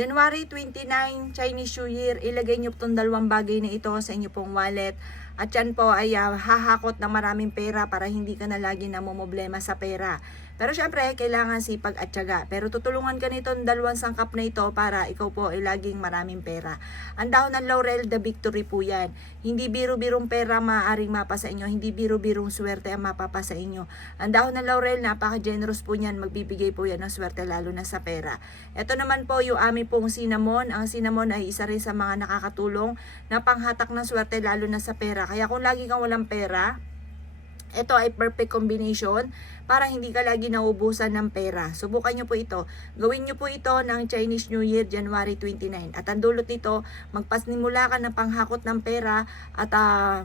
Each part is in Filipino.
January 29, Chinese New Year, ilagay nyo itong dalawang bagay na ito sa inyo pong wallet. At yan po ay hahakot ng maraming pera para hindi ka na lagi namumblema sa pera. Pero syempre, kailangan sipag at tiyaga. Pero tutulungan ka nitong dalawang sangkap na ito para ikaw po ay laging maraming pera. Ang dahon ng laurel, the victory po yan. Hindi biro-birong pera maaaring mapa sa inyo. Hindi biro-birong swerte ang mapapa sa inyo. Ang dahon ng laurel, napaka-generous po niyan. Magbibigay po yan ng swerte lalo na sa pera. Ito naman po yung aming pong cinnamon. Ang cinnamon ay isa rin sa mga nakakatulong na panghatak ng swerte lalo na sa pera. Kaya kung lagi kang walang pera, ito ay perfect combination para hindi ka lagi naubusan ng pera. Subukan nyo po ito. Gawin nyo po ito ng Chinese New Year, January 29. At ang dulot nito, magpasimula ka ng panghakot ng pera at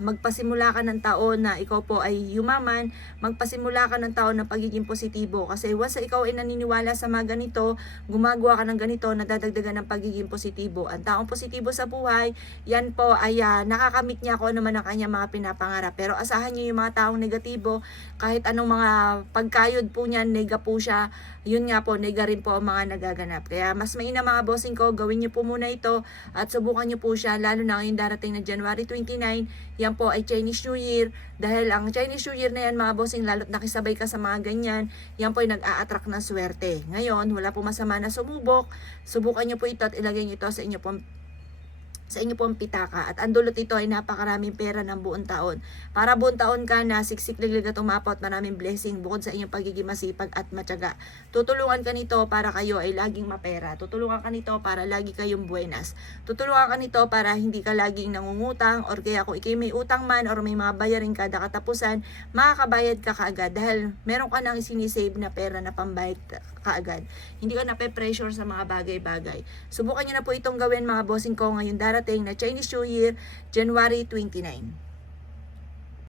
magpasimula ka ng taon na ikaw po ay yumaman. Magpasimula ka ng taon na pagiging positibo. Kasi once ikaw ay naniniwala sa mga ganito, gumagawa ka ng ganito, nadadagdagan ng pagiging positibo. Ang taong positibo sa buhay, yan po ay nakakamit niya kung ano man ang kanyang mga pinapangarap. Pero asahan niyo yung mga taong negatibo, kahit anong mga pagkayod po niyan, nega po siya, yun nga po, nega rin po ang mga nagaganap. Kaya mas mainam mga bossing ko, gawin niyo po muna ito at subukan niyo po siya, lalo na ngayon darating na January 29, yan po ay Chinese New Year. Dahil ang Chinese New Year na yan mga bossing, lalo't nakisabay ka sa mga ganyan, yan po ay nag-a-attract ng swerte. Ngayon, wala po masama na sumubok, subukan niyo po ito at ilagay niyo ito sa inyo pong pitaka. At ang dulot ito ay napakaraming pera ng buong taon. Para buong taon ka na siksik-liglig at umapot, maraming blessing bukod sa inyong pagiging masipag at matyaga. Tutulungan ka nito para kayo ay laging mapera. Tutulungan ka nito para lagi kayong buenas. Tutulungan ka nito para hindi ka laging nangungutang, or kaya kung ikay may utang man or may mga bayarin kada katapusan, makakabayad ka kaagad dahil meron ka nang sinisave na pera na pambayad kaagad. Hindi ka nape-pressure sa mga bagay-bagay. Subukan nyo na po itong gawin mga bossing ko ngayon darating na Chinese New Year, January 29.